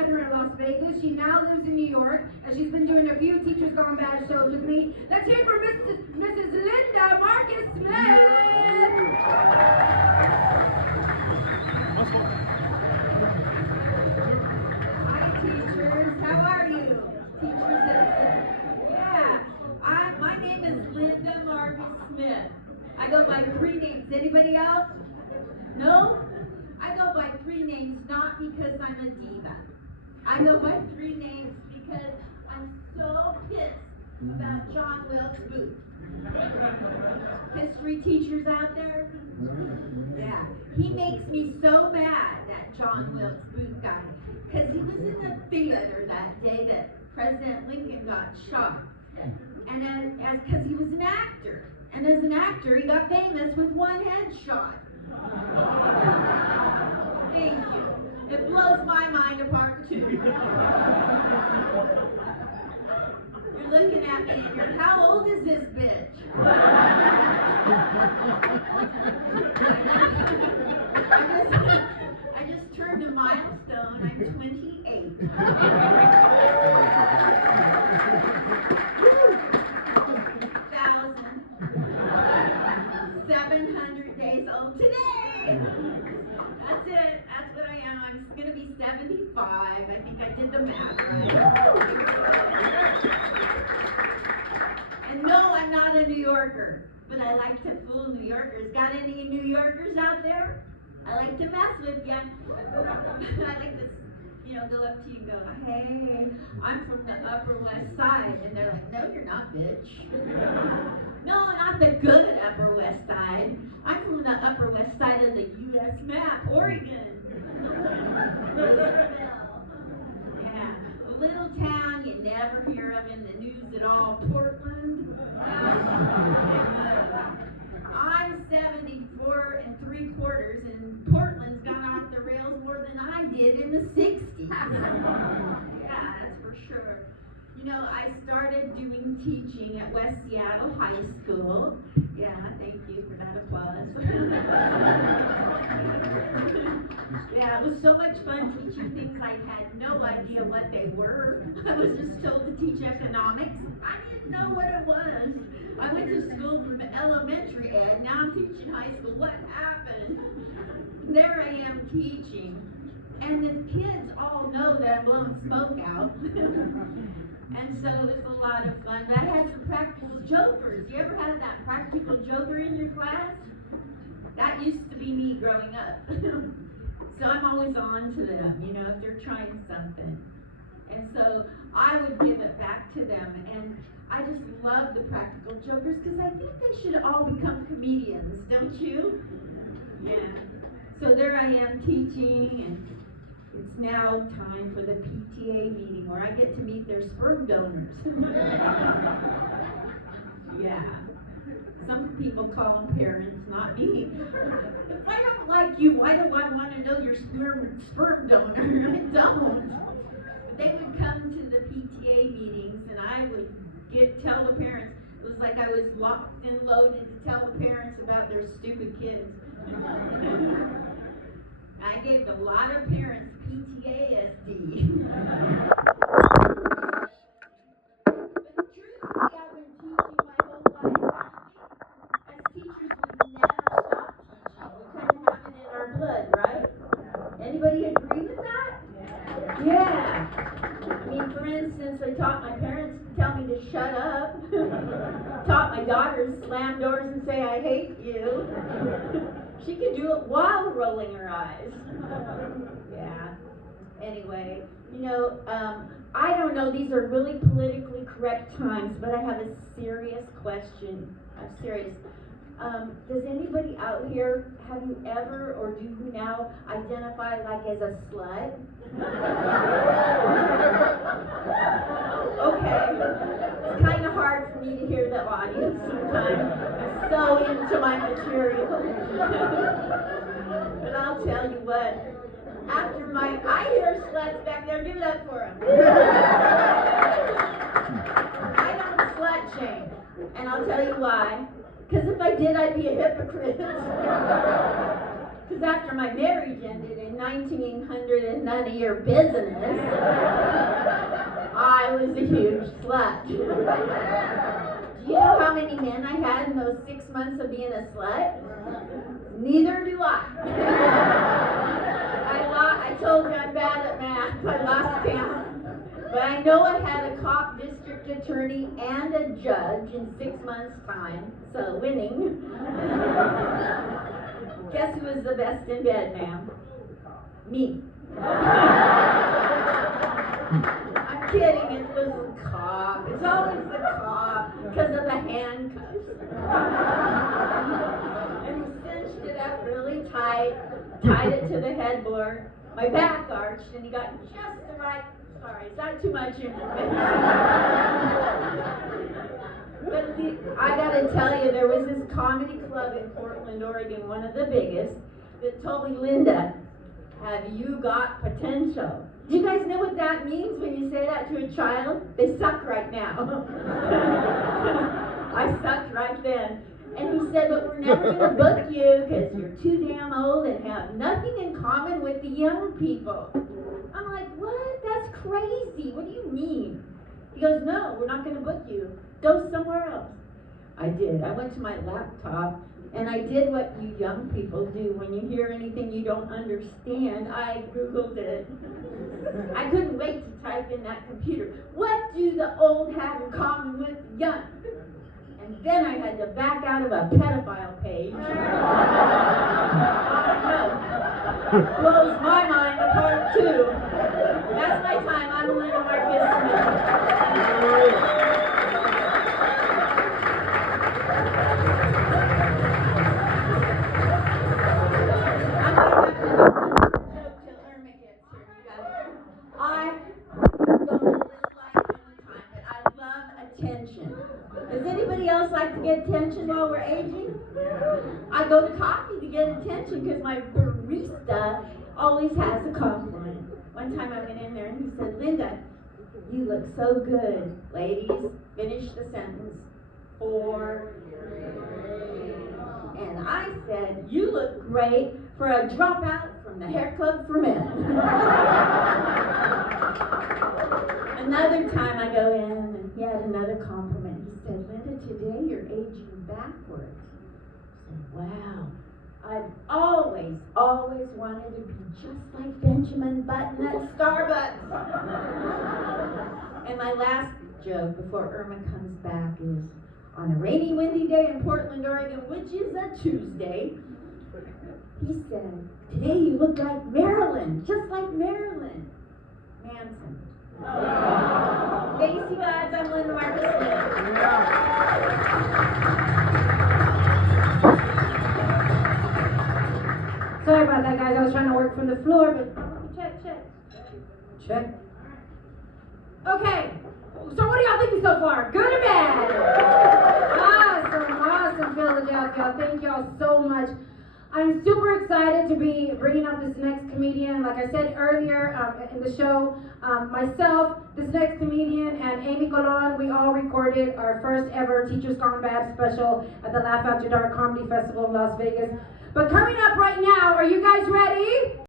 met her in Las Vegas. She now lives in New York, and she's been doing a few Teachers Gone Bad shows with me. Let's hear it for Mrs. Linda Marcus Smith. Hi, teachers. How are you? My name is Linda Marcus Smith. I go by 3 names. Anybody else? No? I go by 3 names not because I'm a diva. I go by 3 names because I'm so pissed about John Wilkes Booth. History teachers out there? Yeah. He makes me so mad, that John Wilkes Booth guy, because he was in the theater that day that President Lincoln got shot. And because he was an actor. And as an actor, he got famous with one headshot. Thank you. It blows my mind apart, too. You're looking at me and you're, how old is this bitch? I just turned a milestone. I'm 28. 700 days old today. That's it. That's what I am. I'm going to be 75. I think I did the math right. And no, I'm not a New Yorker, but I like to fool New Yorkers. Got any New Yorkers out there? I like to mess with you. I like to, go up to you and go, hey, I'm from the Upper West Side. And they're like, no, you're not, bitch. No, not the good Upper West Side. I'm from the Upper West Side of the U.S. map, Oregon. Yeah, a little town you never hear of in the news at all, Portland. I'm 74 3/4, and Portland's gone off the rails more than I did in the 60s. Yeah, that's for sure. I started doing teaching at West Seattle High School. Yeah, thank you for that applause. Yeah, it was so much fun teaching things I had no idea what they were. I was just told to teach economics. I didn't know what it was. I went to school from elementary ed. Now I'm teaching high school. What happened? There I am teaching. And the kids all know that I'm blowing smoke out. And so it was a lot of fun. But I had some practical jokers. You ever had that practical joker in your class? That used to be me growing up. So I'm always on to them, if they're trying something. And so I would give it back to them. And I just love the practical jokers because I think they should all become comedians, don't you? Yeah. So there I am teaching, and it's now time for the PTA meeting where I get to meet their sperm donors. Yeah. Some people call them parents, not me. If I don't like you, why do I want to know your sperm donor? I don't. But they would come to the PTA meetings, and I would tell the parents. It was like I was locked and loaded to tell the parents about their stupid kids. I gave a lot of parents PTSD. But the truth is, I've been teaching my whole life. As teachers, we never stop teaching. We kind of have it in our blood, right? Anybody agree with that? Yeah. I mean, for instance, I taught my parents to tell me to shut up. Taught my daughter to slam doors and say, I hate you. She could do it while rolling her eyes. Yeah. Anyway, I don't know, these are really politically correct times, but I have a serious question. I'm serious. Does anybody out here, have you ever, or do you now identify like as a slut? Okay. It's kind of hard for me to hear the audience sometimes. I'm so into my material. But I'll tell you what, after I hear sluts back there, give it up for them. I don't slut shame, and I'll tell you why. Because if I did, I'd be a hypocrite. Because after my marriage ended in 1900 and none of your business, I was a huge slut. Do you know how many men I had in those 6 months of being a slut? Neither do I. I told you I'm bad at math. I lost count. But I know I had a cop, district attorney, and a judge in 6 months' time. So winning. Guess who was the best in bed, ma'am? Me. I'm kidding, it was the cop. It's always the cop because of the handcuffs. And he cinched it up really tight, tied it to the headboard. My back arched, and he got just the right. Sorry, is that too much information? But I gotta tell you, there was this comedy club in Portland, Oregon, one of the biggest, that told me, Linda, have you got potential? Do you guys know what that means when you say that to a child? They suck right now. I sucked right then. And he said, but we're never going to book you because you're too damn old and have nothing in common with the young people. I'm like, what? That's crazy. What do you mean? He goes, no, we're not going to book you. Go somewhere else. I did. I went to my laptop and I did what you young people do when you hear anything you don't understand. I Googled it. I couldn't wait to type in that computer. What do the old have in common with the young? And then I had to back out of a pedophile page. Blows my mind apart too. That's my time. I'm Linda Marcus Smith. I'm going to have to do one joke till Irma gets here. You guys. I don't live life all the time, but I love attention. Does anybody else like to get attention while we're aging? I go to coffee to get attention because my barista always has a compliment. One time I went in there and he said, Linda, you look so good. Ladies, finish the sentence. For and I said, you look great for a dropout from the hair club for men. Another time I go in and he had another compliment. He said, Linda, today you're aging backwards. I said, wow. I've always wanted to be just like Benjamin Button at Starbucks. And my last joke before Irma comes back is, on a rainy, windy day in Portland, Oregon, which is a Tuesday, he said, today you look like Marilyn, just like Marilyn Manson. Thanks, you guys. I'm Linda Marcus Smith. Sorry about that, guys. I was trying to work from the floor, but check. Okay. So what are y'all thinking so far? Good or bad? Awesome, Philadelphia. Thank y'all so much. I'm super excited to be bringing up this next comedian. Like I said earlier in the show, myself, this next comedian, and Amy Colon, we all recorded our first ever Teachers Gone Bad special at the Laugh After Dark Comedy Festival in Las Vegas. But coming up right now, are you guys ready?